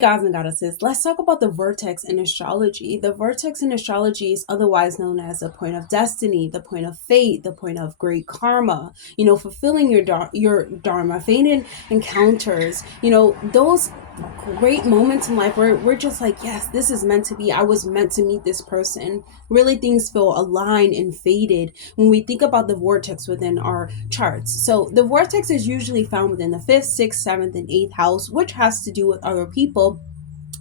Gods and goddesses, let's talk about the vortex in astrology. The vortex in astrology is otherwise known as the point of destiny, the point of fate, the point of great karma, fulfilling your dharma, fated encounters, those great moments in life where we're just like, yes, this is meant to be. I was meant to meet this person. Really, things feel aligned and fated when we think about the vortex within our charts. So the vortex is usually found within the 5th, 6th, 7th, and 8th house, which has to do with other people.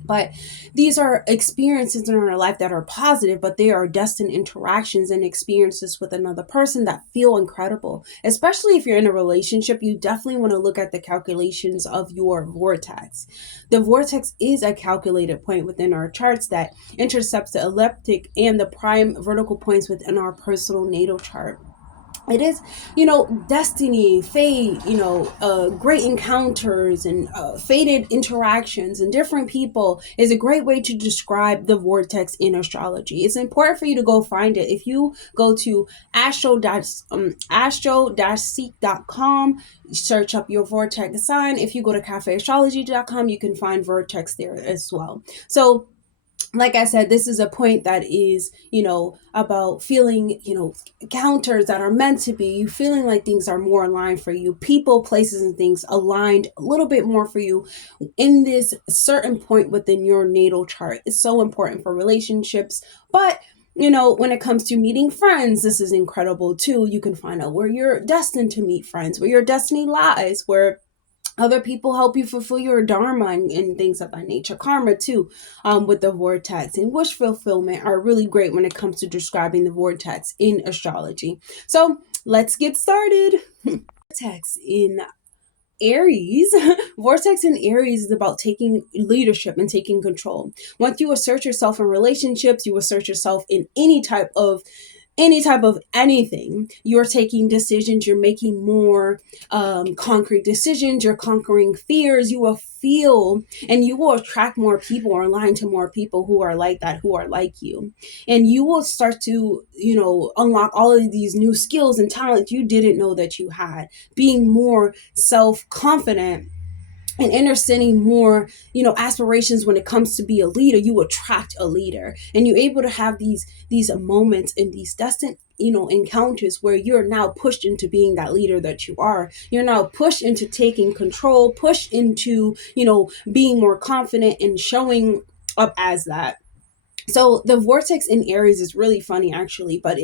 But these are experiences in our life that are positive, but they are destined interactions and experiences with another person that feel incredible. Especially if you're in a relationship, you definitely want to look at the calculations of your vortex. The vortex is a calculated point within our charts that intercepts the ecliptic and the prime vertical points within our personal natal chart. It is, destiny, fate, great encounters and fated interactions and different people is a great way to describe the vortex in astrology. It's important for you to go find it. If you go to astro-seek.com, search up your vortex sign. If you go to cafeastrology.com, you can find vortex there as well. So like I said, this is a point that is, about feeling, counters that are meant to be, you feeling like things are more aligned for you, people, places, and things aligned a little bit more for you in this certain point within your natal chart. It's so important for relationships, but when it comes to meeting friends, this is incredible too. You can find out where you're destined to meet friends, where your destiny lies, where other people help you fulfill your dharma and things of that nature. Karma too, with the vortex and wish fulfillment are really great when it comes to describing the vortex in astrology. So let's get started. Vortex in Aries. Vortex in Aries is about taking leadership and taking control. Once you assert yourself in relationships, you assert yourself in any type of anything. You're taking decisions, you're making more concrete decisions, you're conquering fears. You will feel and you will attract more people or align to more people who are like that, who are like you. And you will start to, unlock all of these new skills and talents you didn't know that you had, being more self-confident and understanding more, aspirations. When it comes to be a leader, you attract a leader, and you're able to have these moments and these destined, encounters where you're now pushed into being that leader that you are. You're now pushed into taking control, pushed into, being more confident and showing up as that. So the vortex in Aries is really funny actually, but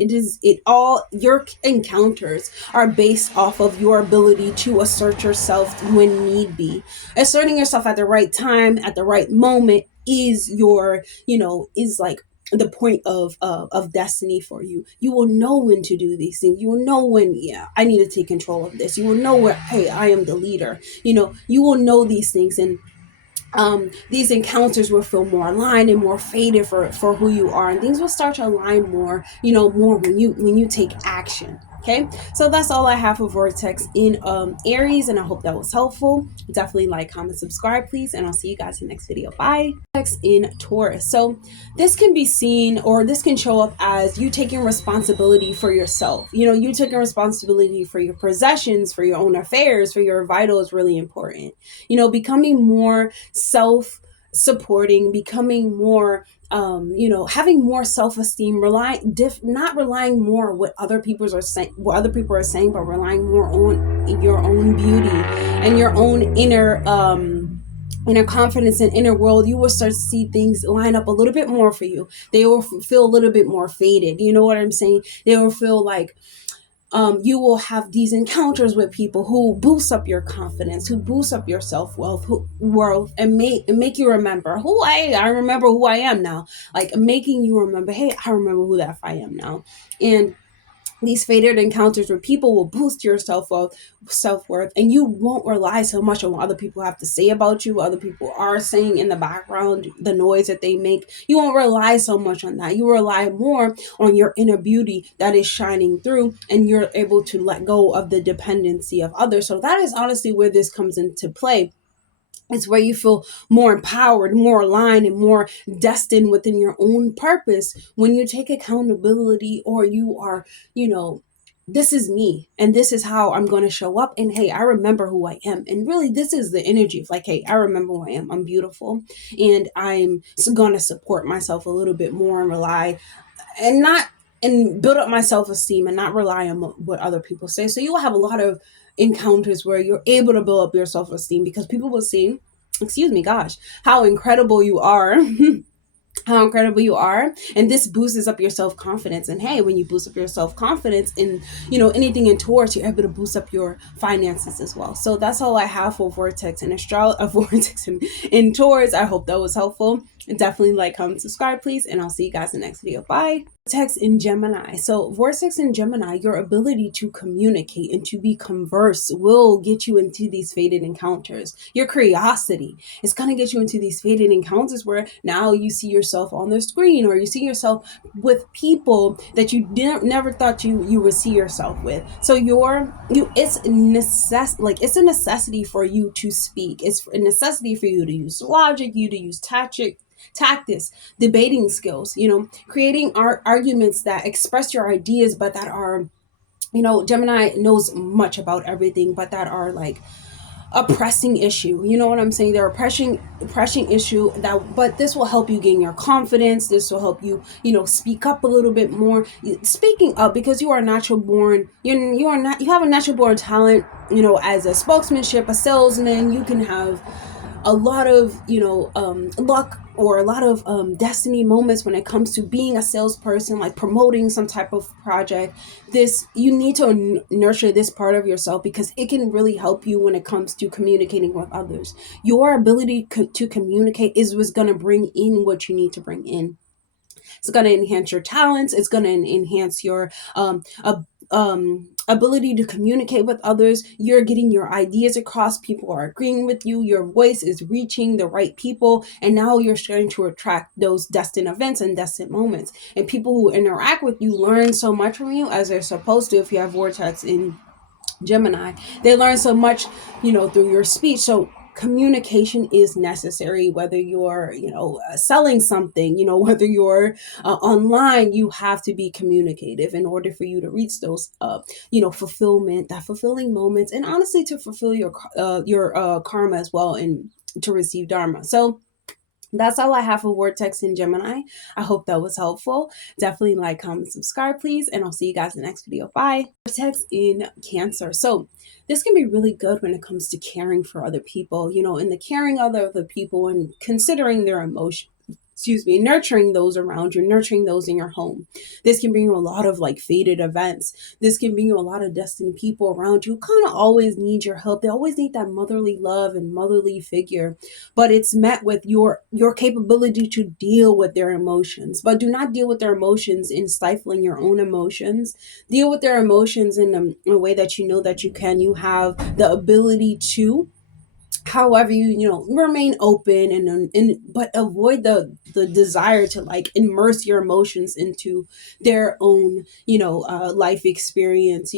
all your encounters are based off of your ability to assert yourself when need be. Asserting yourself at the right time, at the right moment is is like the point of destiny for you. You will know when to do these things. You will know when, I need to take control of this. You will know where, hey, I am the leader. You will know these things, and these encounters will feel more aligned and more fated for who you are, and things will start to align more, more when you take action. Okay, so that's all I have for vortex in Aries, and I hope that was helpful. Definitely like, comment, subscribe, please, and I'll see you guys in the next video. Bye. Vortex in Taurus. So this can be seen, or this can show up as you taking responsibility for yourself. You taking responsibility for your possessions, for your own affairs, for your vital is really important. Becoming more self-supporting, becoming more having more self-esteem, not relying more what other people are saying, but relying more on your own beauty and your own inner confidence and inner world. You will start to see things line up a little bit more for you. They will feel a little bit more faded. You know what I'm saying? They will feel like you will have these encounters with people who boost up your confidence, who boost up your self-worth, and make you remember I remember who I am now. Like making you remember, hey, I remember who that I am now. And these fated encounters where people will boost your self-worth, and you won't rely so much on what other people have to say about you, what other people are saying in the background, the noise that they make. You won't rely so much on that. You rely more on your inner beauty that is shining through, and you're able to let go of the dependency of others. So that is honestly where this comes into play. It's where you feel more empowered, more aligned, and more destined within your own purpose when you take accountability, or you are, this is me and this is how I'm going to show up, and hey, I remember who I am. And really, this is the energy of like, hey, I remember who I am, I'm beautiful, and I'm going to support myself a little bit more and rely and not and build up my self-esteem and not rely on what other people say. So you'll have a lot of encounters where you're able to build up your self-esteem because people will see, excuse me, gosh, how incredible you are. How incredible you are, and this boosts up your self-confidence. And hey, when you boost up your self-confidence in, anything in Taurus, you're able to boost up your finances as well. So that's all I have for Vortex and Vortex in Taurus. I hope that was helpful. Definitely like, comment, subscribe, please, and I'll see you guys in the next video. Bye. Vortex in Gemini. So Vortex in Gemini, your ability to communicate and to be converse will get you into these fated encounters. Your curiosity is going to get you into these fated encounters where now you see yourself on the screen, or you see yourself with people that you never thought you would see yourself with. So it's a necessity for you to speak. It's a necessity for you to use logic, you to use tactics, debating skills, creating arguments that express your ideas, but that are, Gemini knows much about everything, but that are like a pressing issue. You know what I'm saying? They're a pressing issue but this will help you gain your confidence. This will help you, speak up a little bit more. Speaking up, because you are natural born, you have a natural born talent, as a spokesmanship, a salesman. You can have a lot of, luck or a lot of destiny moments when it comes to being a salesperson, like promoting some type of project. You need to nurture this part of yourself because it can really help you when it comes to communicating with others. Your ability to communicate is what's going to bring in what you need to bring in. It's going to enhance your talents. It's going to enhance your ability to communicate with others. You're getting your ideas across. People are agreeing with you. Your voice is reaching the right people. And now you're starting to attract those destined events and destined moments. And people who interact with you learn so much from you, as they're supposed to if you have Vortex in Gemini. They learn so much, through your speech. So communication is necessary, whether you're, selling something, whether you're online. You have to be communicative in order for you to reach those, fulfilling moments, and honestly to fulfill your karma as well, and to receive dharma. So that's all I have for Vortex in Gemini. I hope that was helpful. Definitely like, comment, subscribe, please, and I'll see you guys in the next video. Bye. Vortex in Cancer. So this can be really good when it comes to caring for other people, in the caring of other people and considering their emotions. Nurturing those around you, nurturing those in your home. This can bring you a lot of like fated events. This can bring you a lot of destined people around you who kind of always need your help. They always need that motherly love and motherly figure, but it's met with your capability to deal with their emotions. But do not deal with their emotions in stifling your own emotions. Deal with their emotions in a way that you know that you can. You have the ability to, however, you remain open and but avoid the desire to like immerse your emotions into their own life experience.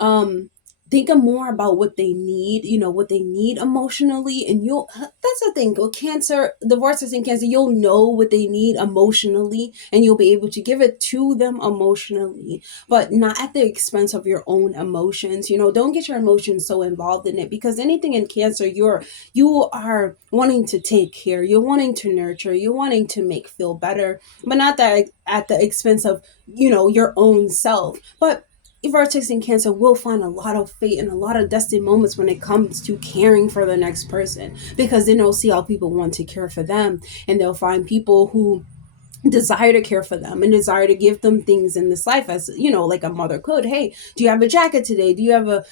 um think more about what they need, what they need emotionally. And that's the thing with Cancer, the Vortex in Cancer, you'll know what they need emotionally and you'll be able to give it to them emotionally, but not at the expense of your own emotions. Don't get your emotions so involved in it, because anything in Cancer, you are wanting to take care, you're wanting to nurture, you're wanting to make feel better, but not that at the expense of your own self. But Vortex in Cancer will find a lot of fate and a lot of destined moments when it comes to caring for the next person, because then they'll see how people want to care for them, and they'll find people who desire to care for them and desire to give them things in this life, as like a mother could. Hey, do you have a jacket today? Do you have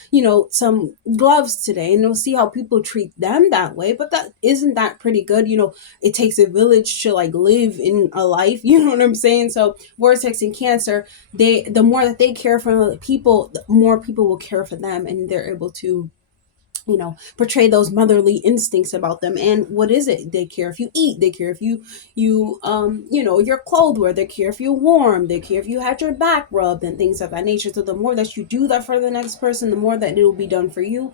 some gloves today? And they'll see how people treat them that way. But that pretty good? It takes a village to like live in a life, you know what I'm saying? So Vortex in Cancer, the more that they care for other people, the more people will care for them, and they're able to portray those motherly instincts about them. And what is it? They care if you eat, they care if you're clothed well, they care if you're warm, they care if you had your back rubbed and things of that nature. So the more that you do that for the next person, the more that it'll be done for you,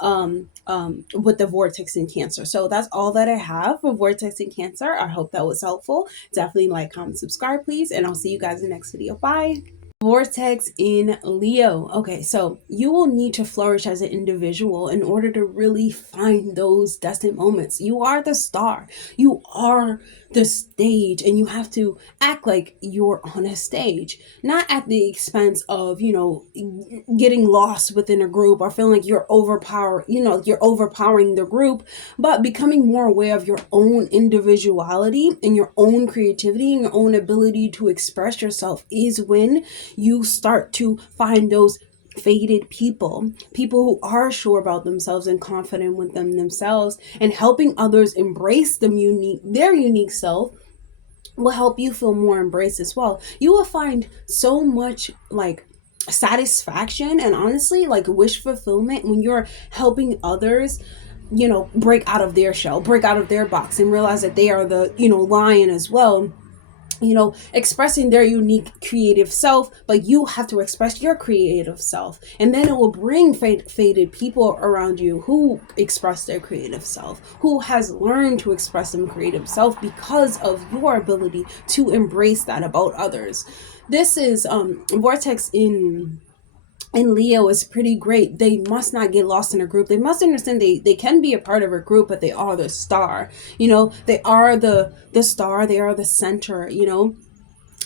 with the Vortex in Cancer. So that's all that I have for Vortex in Cancer. I hope that was helpful. Definitely like, comment, subscribe, please, and I'll see you guys in the next video. Bye. Vortex in Leo. Okay, so you will need to flourish as an individual in order to really find those destined moments. You are the star, you are the stage, and you have to act like you're on a stage, not at the expense of, getting lost within a group or feeling like you're overpowering the group, but becoming more aware of your own individuality and your own creativity and your own ability to express yourself is when you start to find those faded people who are sure about themselves and confident with themselves, and helping others embrace their unique self will help you feel more embraced as well. You will find so much like satisfaction and honestly like wish fulfillment when you're helping others break out of their shell, break out of their box, and realize that they are the lion as well, expressing their unique creative self, but you have to express your creative self. And then it will bring faded people around you who express their creative self, who has learned to express their creative self because of your ability to embrace that about others. This is Vortex in Leo is pretty great. They must not get lost in a group. They must understand they can be a part of a group, but they are the star. They are the star. They are the center.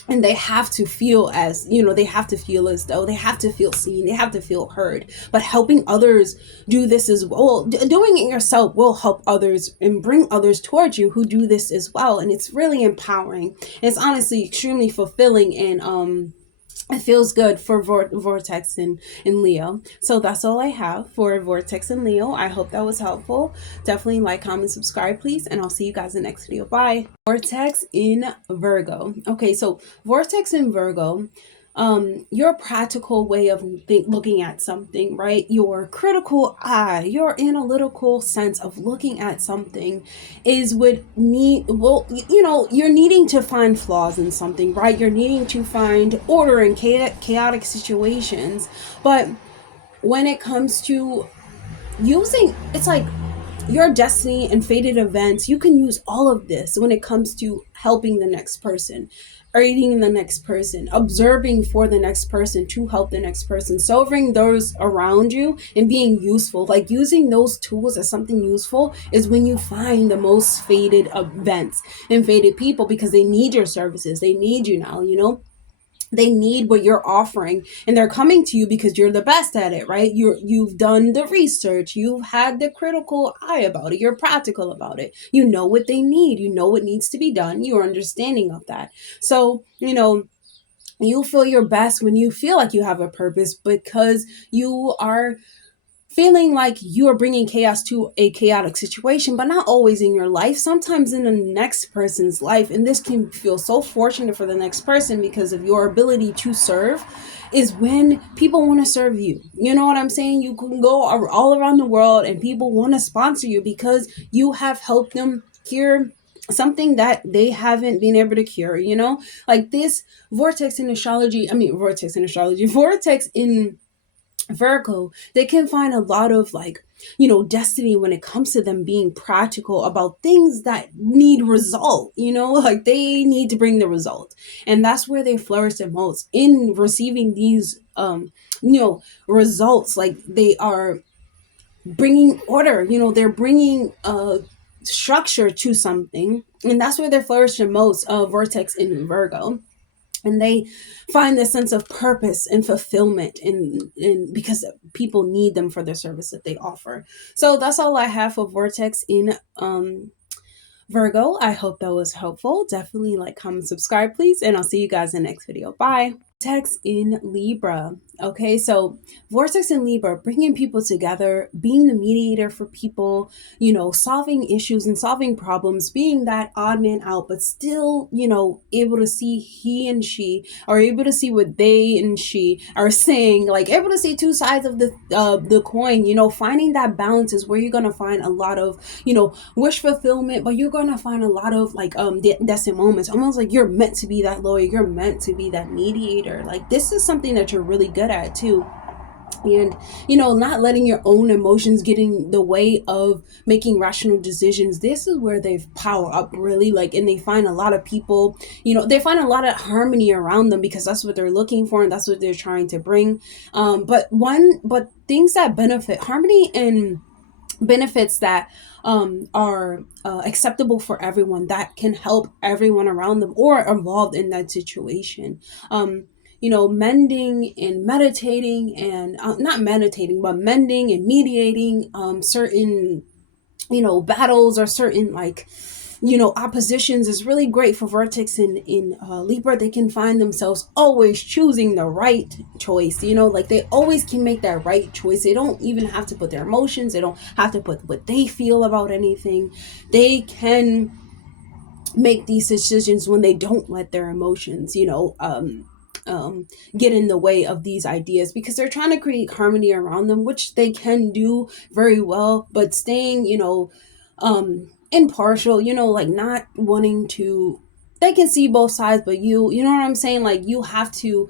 And they have to feel they have to feel as though they have to feel seen. They have to feel heard. But helping others do this as well, doing it yourself will help others and bring others towards you who do this as well. And it's really empowering. It's honestly extremely fulfilling, and it feels good for Vortex in Leo. So that's all I have for Vortex in Leo. I hope that was helpful. Definitely like, comment, subscribe, please. And I'll see you guys in the next video. Bye. Vortex in Virgo. Okay, so Vortex in Virgo, your practical way of looking at something, right? Your critical eye, your analytical sense of looking at something is you're needing to find flaws in something, right? You're needing to find order in chaotic situations. But when it comes to it's like your destiny and fated events, you can use all of this when it comes to helping the next person, aiding the next person, observing for the next person to help the next person, serving those around you and being useful. Like using those tools as something useful is when you find the most faded events and faded people, because they need your services. They need you now, they need what you're offering, and they're coming to you because you're the best at it, right? You've done the research, you've had the critical eye about it, you're practical about it, you know what they need, you know what needs to be done, you're understanding of that. So you feel your best when you feel like you have a purpose, because you are feeling like you are bringing chaos to a chaotic situation, but not always in your life, sometimes in the next person's life. And this can feel so fortunate for the next person because of your ability to serve is when people want to serve you. You know what I'm saying? You can go all around the world and people want to sponsor you because you have helped them cure something that they haven't been able to cure, like this Vortex in Virgo, they can find a lot of destiny when it comes to them being practical about things that need result, like they need to bring the result. And that's where they flourish the most, in receiving these, results. Like they are bringing order, they're bringing structure to something. And that's where they flourish the most, Vortex in Virgo. And they find this sense of purpose and fulfillment in because people need them for the service that they offer. So that's all I have for Vortex in Virgo. I hope that was helpful. Definitely like, comment, subscribe, please. And I'll see you guys in the next video. Bye. Vortex in Libra. Okay, so Vortex in Libra, bringing people together, being the mediator for people, solving issues and solving problems, being that odd man out, but still, able to see he and she are able to see what they and she are saying, like able to see two sides of the coin. Finding that balance is where you're going to find a lot of, wish fulfillment, but you're going to find a lot of destined moments, almost like you're meant to be that lawyer, you're meant to be that mediator. Like this is something that you're really good at too. And not letting your own emotions get in the way of making rational decisions. This is where they power up really, like, and they find a lot of people, they find a lot of harmony around them, because that's what they're looking for and that's what they're trying to bring. But things that benefit harmony and benefits that are acceptable for everyone, that can help everyone around them or involved in that situation. Mending and meditating, and not meditating, but mending and mediating certain, battles, or certain, like, oppositions, is really great for Vertex in Libra. They can find themselves always choosing the right choice, like they always can make that right choice. They don't even have to put their emotions, they don't have to put what they feel about anything. They can make these decisions when they don't let their emotions, get in the way of these ideas, because they're trying to create harmony around them, which they can do very well, but staying, impartial, like not wanting to, they can see both sides, but you know what I'm saying? Like, you have to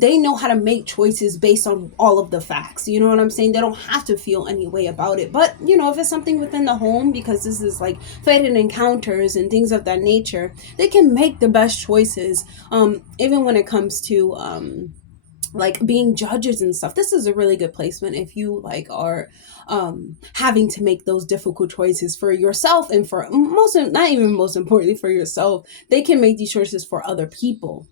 they know how to make choices based on all of the facts. You know what I'm saying? They don't have to feel any way about it. But, if it's something within the home, because this is like fated encounters and things of that nature, they can make the best choices. Even when it comes to like being judges and stuff. This is a really good placement if you like are having to make those difficult choices for yourself, and for not even most importantly for yourself. They can make these choices for other people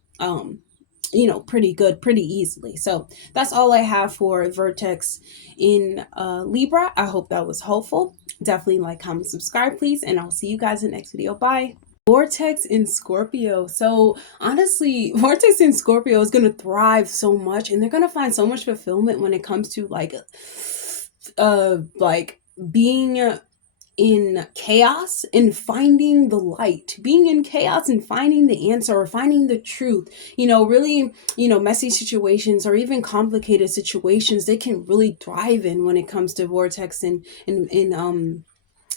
pretty good, pretty easily. So that's all I have for Vertex in Libra. I hope that was helpful. Definitely like, comment, subscribe, please, and I'll see you guys in the next video. Bye. Vortex in Scorpio. So honestly, Vortex in Scorpio is going to thrive so much, and they're going to find so much fulfillment when it comes to like being in chaos and finding the light, being in chaos and finding the answer, or finding the truth. Really, messy situations or even complicated situations, they can really thrive in when it comes to Vortex and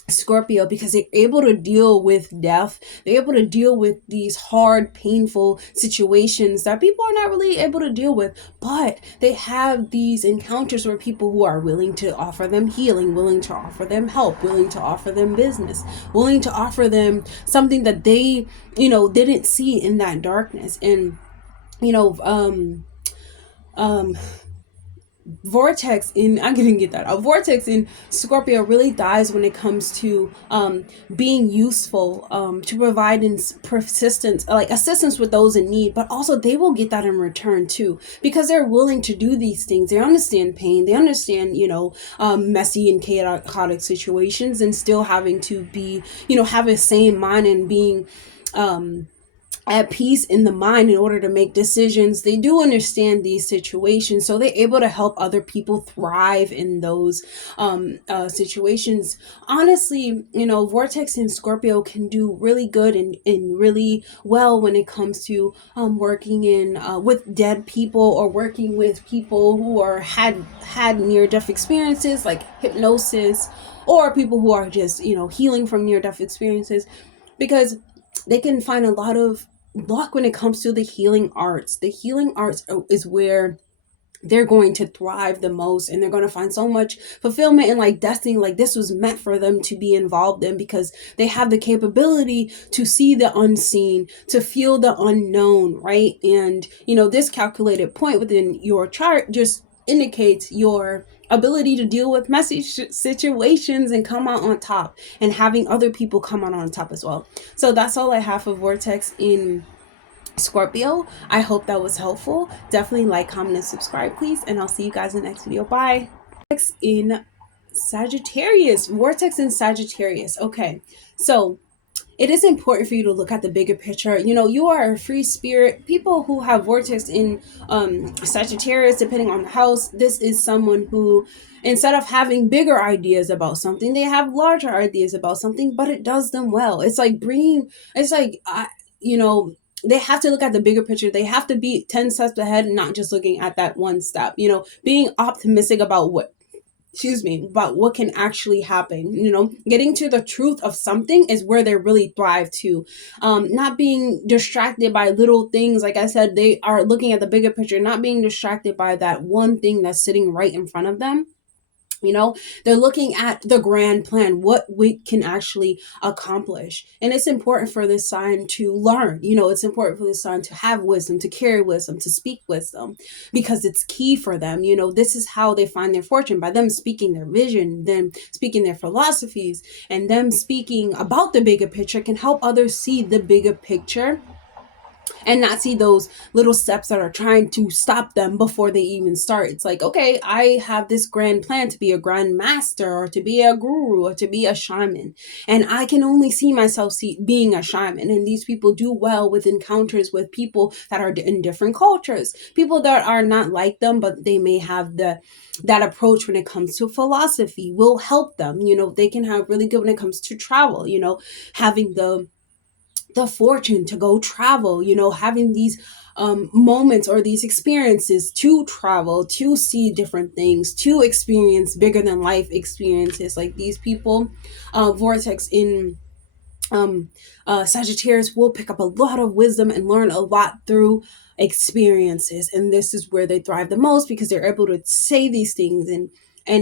Scorpio, because they're able to deal with death. They're able to deal with these hard, painful situations that people are not really able to deal with. But they have these encounters where people who are willing to offer them healing, willing to offer them help, willing to offer them business, willing to offer them something that they, didn't see in that darkness. And, Vortex in, I couldn't get that. A Vortex in Scorpio really dies when it comes to being useful, to provide persistence, like assistance with those in need, but also they will get that in return too, because they're willing to do these things. They understand pain. They understand, messy and chaotic situations, and still having to be, have a sane mind and being at peace in the mind in order to make decisions. They do understand these situations, so they're able to help other people thrive in those situations. Honestly, Vortex and Scorpio can do really good and really well when it comes to working in with dead people, or working with people who are had near-death experiences, like hypnosis, or people who are just healing from near-death experiences, because they can find a lot of luck when it comes to the healing arts. The healing arts is where they're going to thrive the most, and they're going to find so much fulfillment and like destiny, like this was meant for them to be involved in, because they have the capability to see the unseen, to feel the unknown, right? And this calculated point within your chart just indicates your ability to deal with messy situations and come out on top, and having other people come out on top as well. So that's all I have for Vortex in Scorpio. I hope that was helpful. Definitely like, comment, and subscribe, please, and I'll see you guys in the next video. Bye. Vortex in Sagittarius. Vortex in Sagittarius. Okay, so it is important for you to look at the bigger picture. You are a free spirit. People who have Vortex in Sagittarius, depending on the house, this is someone who, instead of having bigger ideas about something, they have larger ideas about something, but it does them well. It's like they have to look at the bigger picture. They have to be 10 steps ahead, not just looking at that one step. Being optimistic about what excuse me, about what can actually happen. You know, getting to the truth of something is where they really thrive too. Not being distracted by little things. Like I said, they are looking at the bigger picture, not being distracted by that one thing that's sitting right in front of them. You know, they're looking at the grand plan, what we can actually accomplish. And it's important for this sign to learn. You know, it's important for this sign to have wisdom, to carry wisdom, to speak wisdom, because it's key for them. You know, this is how they find their fortune, by them speaking their vision, them speaking their philosophies, and them speaking about the bigger picture can help others see the bigger picture and not see those little steps that are trying to stop them before they even start. It's like, okay, I have this grand plan to be a grand master, or to be a guru, or to be a shaman, and I can only see myself being a shaman. And these people do well with encounters with people that are in different cultures, people that are not like them, but they may have that approach when it comes to philosophy will help them. You know, they can have really good when it comes to travel, you know, having the fortune to go travel, you know, having these moments or these experiences to travel, to see different things, to experience bigger than life experiences. Like these people, Vortex in Sagittarius will pick up a lot of wisdom and learn a lot through experiences. And this is where they thrive the most, because they're able to say these things and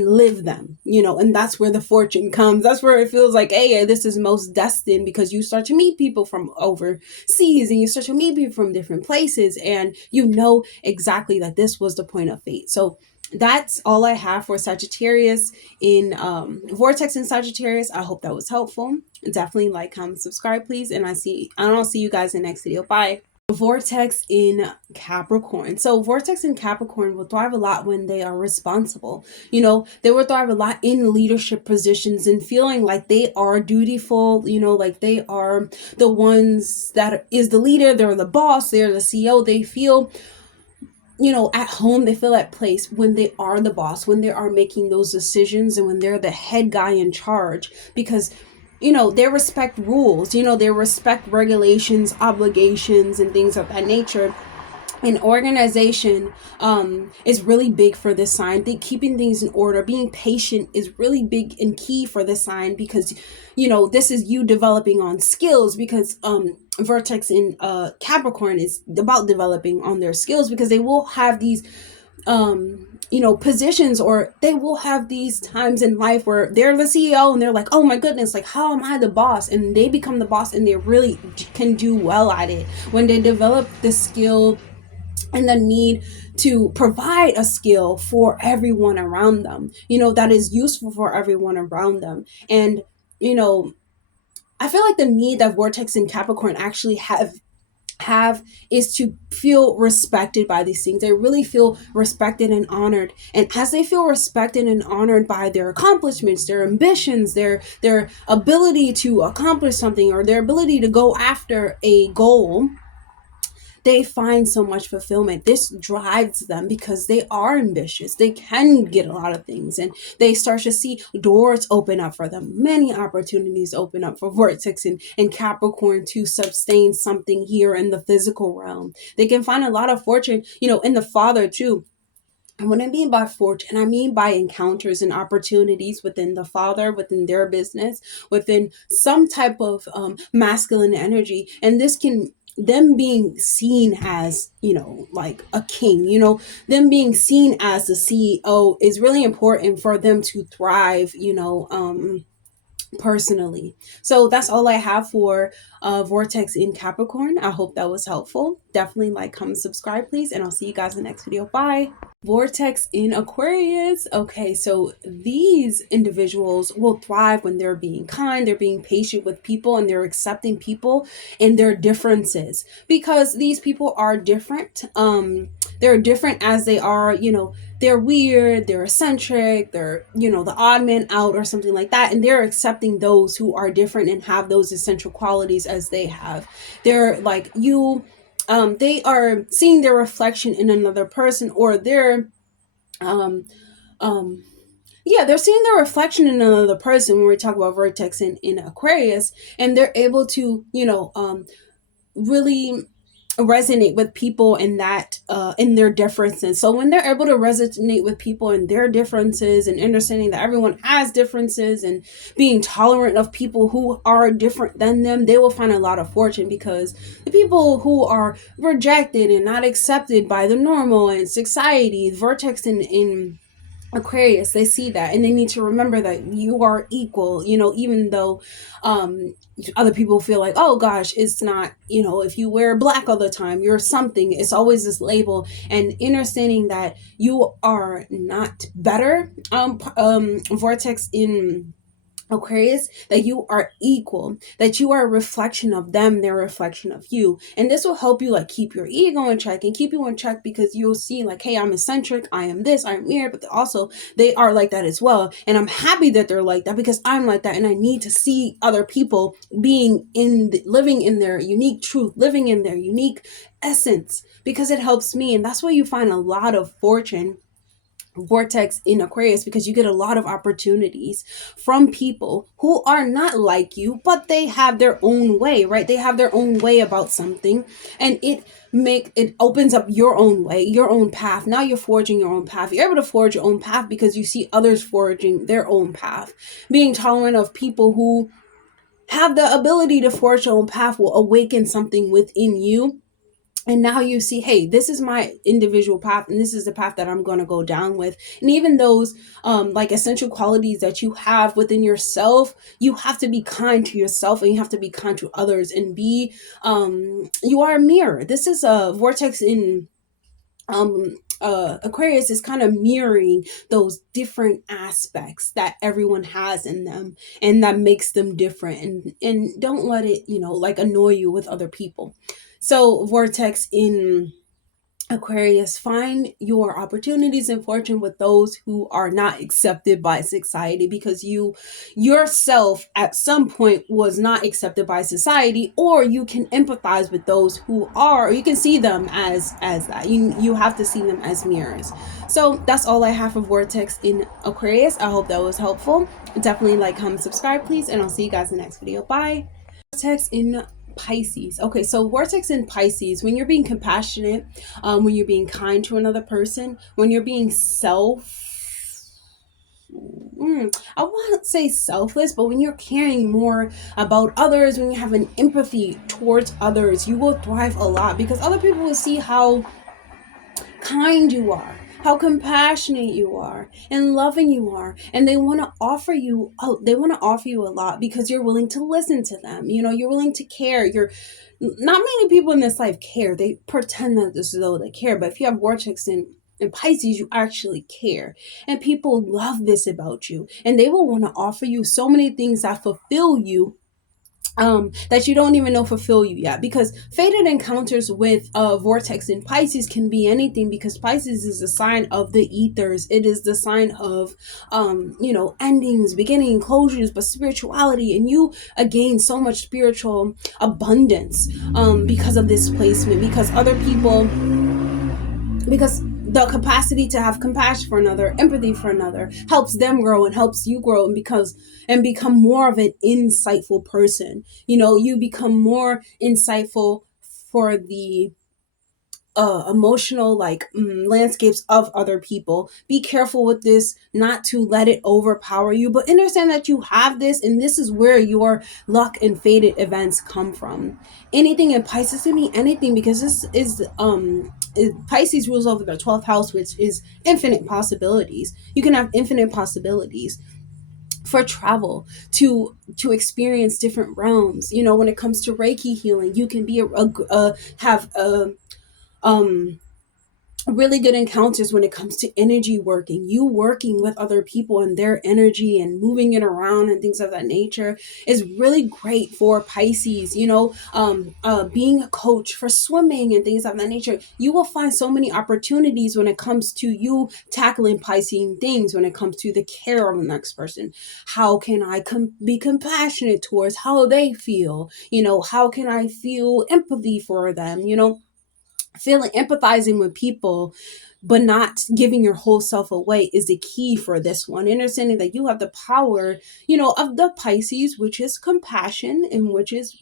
live them, you know, and that's where the fortune comes. That's where it feels like, hey, this is most destined, because you start to meet people from overseas, and you start to meet people from different places, and you know exactly that this was the point of fate. So that's all I have for Sagittarius in Vortex in Sagittarius. I hope that was helpful. Definitely like, comment, subscribe, please. And I'll see you guys in the next video. Bye. Vortex in Capricorn. So Vortex in Capricorn will thrive a lot when they are responsible. You know, they will thrive a lot in leadership positions and feeling like they are dutiful, you know, like they are the ones that is the leader, they're the boss, they're the CEO. They feel, you know, at home, they feel at place when they are the boss, when they are making those decisions, and when they're the head guy in charge, because you know, they respect rules, you know, they respect regulations, obligations, and things of that nature. And organization is really big for this sign. Keeping things in order, being patient is really big and key for this sign, because, you know, this is you developing on skills, because Vertex in Capricorn is about developing on their skills, because they will have these you know, positions, or they will have these times in life where they're the CEO and they're like, oh my goodness, like, how am I the boss? And they become the boss, and they really can do well at it when they develop the skill and the need to provide a skill for everyone around them, you know, that is useful for everyone around them. And, you know, I feel like the need that Vortex and Capricorn actually have is to feel respected by these things. They really feel respected and honored, and as they feel respected and honored by their accomplishments, their ambitions, their ability to accomplish something, or their ability to go after a goal, they find so much fulfillment. This drives them because they are ambitious. They can get a lot of things, and they start to see doors open up for them. Many opportunities open up for Vortex and Capricorn to sustain something here in the physical realm. They can find a lot of fortune, you know, in the father too. And what I mean by fortune, I mean by encounters and opportunities within the father, within their business, within some type of masculine energy. And this can, them being seen as, you know, like a king, you know, them being seen as the CEO is really important for them to thrive, you know, personally. So that's all I have for Vortex in Capricorn. I hope that was helpful. Definitely like, comment, subscribe, please, and I'll see you guys in the next video. Bye. Vortex in Aquarius. Okay, so these individuals will thrive when they're being kind, they're being patient with people, and they're accepting people and their differences, because these people are different. They're different as they are, you know, they're weird, they're eccentric, they're, you know, the odd man out or something like that, and they're accepting those who are different and have those essential qualities as they have. They're like, you they are seeing their reflection in another person, or they're they're seeing their reflection in another person when we talk about Vertex in Aquarius, and they're able to, you know, really resonate with people in that in their differences. So when they're able to resonate with people in their differences and understanding that everyone has differences and being tolerant of people who are different than them, they will find a lot of fortune, because the people who are rejected and not accepted by the normal and society, Vertex in Aquarius, they see that and they need to remember that you are equal, even though other people feel like, oh gosh, it's not, if you wear black all the time, you're something. It's always this label, and understanding that you are not better. Vortex in Aquarius, that you are equal, that you are a reflection of them, they're a reflection of you. And this will help you like keep your ego in check and keep you in check, because you'll see like, hey, I'm eccentric, I am this, I'm weird, but also they are like that as well. And I'm happy that they're like that, because I'm like that, and I need to see other people being living in their unique truth, living in their unique essence, because it helps me. And that's where you find a lot of fortune, Vortex in Aquarius, because you get a lot of opportunities from people who are not like you, but they have their own way, right? They have their own way about something, and it opens up your own way, your own path. Now you're forging your own path. You're able to forge your own path because you see others forging their own path. Being tolerant of people who have the ability to forge their own path will awaken something within you. And now you see, hey, this is my individual path, and this is the path that I'm going to go down with. And even those like essential qualities that you have within yourself, you have to be kind to yourself, and you have to be kind to others, and you are a mirror. This is a Vortex in Aquarius is kind of mirroring those different aspects that everyone has in them, and that makes them different. And don't let it, like annoy you with other people. So Vortex in Aquarius, find your opportunities and fortune with those who are not accepted by society, because you yourself at some point was not accepted by society, or you can empathize with those who are, or you can see them as that. You have to see them as mirrors. So that's all I have for Vortex in Aquarius. I hope that was helpful. Definitely like, comment, subscribe, please, and I'll see you guys in the next video. Bye. Vortex in Pisces. Okay, so Vortex in Pisces, when you're being compassionate, when you're being kind to another person, when you're being I won't say selfless, but when you're caring more about others, when you have an empathy towards others, you will thrive a lot, because other people will see how kind you are, how compassionate you are, and loving you are, and they want to offer you a lot, because you're willing to listen to them. You're willing to care. You're Not many people in this life care. They pretend that as though they care, but if you have Vortex in Pisces, you actually care, and people love this about you, and they will want to offer you so many things that fulfill you, that you don't even know fulfill you yet. Because fated encounters with Vortex in Pisces can be anything, because Pisces is the sign of the ethers. It is the sign of endings, beginning, closures, but spirituality, and you gain so much spiritual abundance because of this placement, because the capacity to have compassion for another, empathy for another, helps them grow and helps you grow, and become more of an insightful person. You become more insightful for the emotional landscapes of other people. Be careful with this, not to let it overpower you, but understand that you have this, and this is where your luck and fated events come from. Anything in Pisces can be anything, because this is Pisces rules over the 12th house, which is infinite possibilities. You can have infinite possibilities for travel, to experience different realms. When it comes to Reiki healing, you can have really good encounters when it comes to energy working. You working with other people and their energy and moving it around and things of that nature is really great for Pisces. Being a coach for swimming and things of that nature, you will find so many opportunities when it comes to you tackling Piscean things. When it comes to the care of the next person, how can I be compassionate towards how they feel? How can I feel empathy for them? feeling, empathizing with people, but not giving your whole self away is the key for this one. Understanding that you have the power, of the Pisces, which is compassion, and which is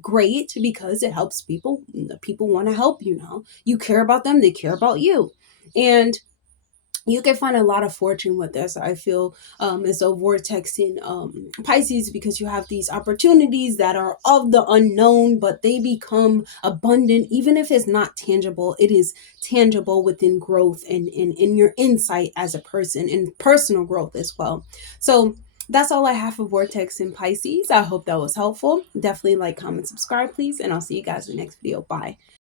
great because it helps people. The people want to help you now. You care about them, they care about you. And you can find a lot of fortune with this. I feel as though Vortex in Pisces, because you have these opportunities that are of the unknown, but they become abundant. Even if it's not tangible, it is tangible within growth and in your insight as a person, and personal growth as well. So that's all I have for Vortex in Pisces. I hope that was helpful. Definitely like, comment, subscribe, please, and I'll see you guys in the next video. Bye.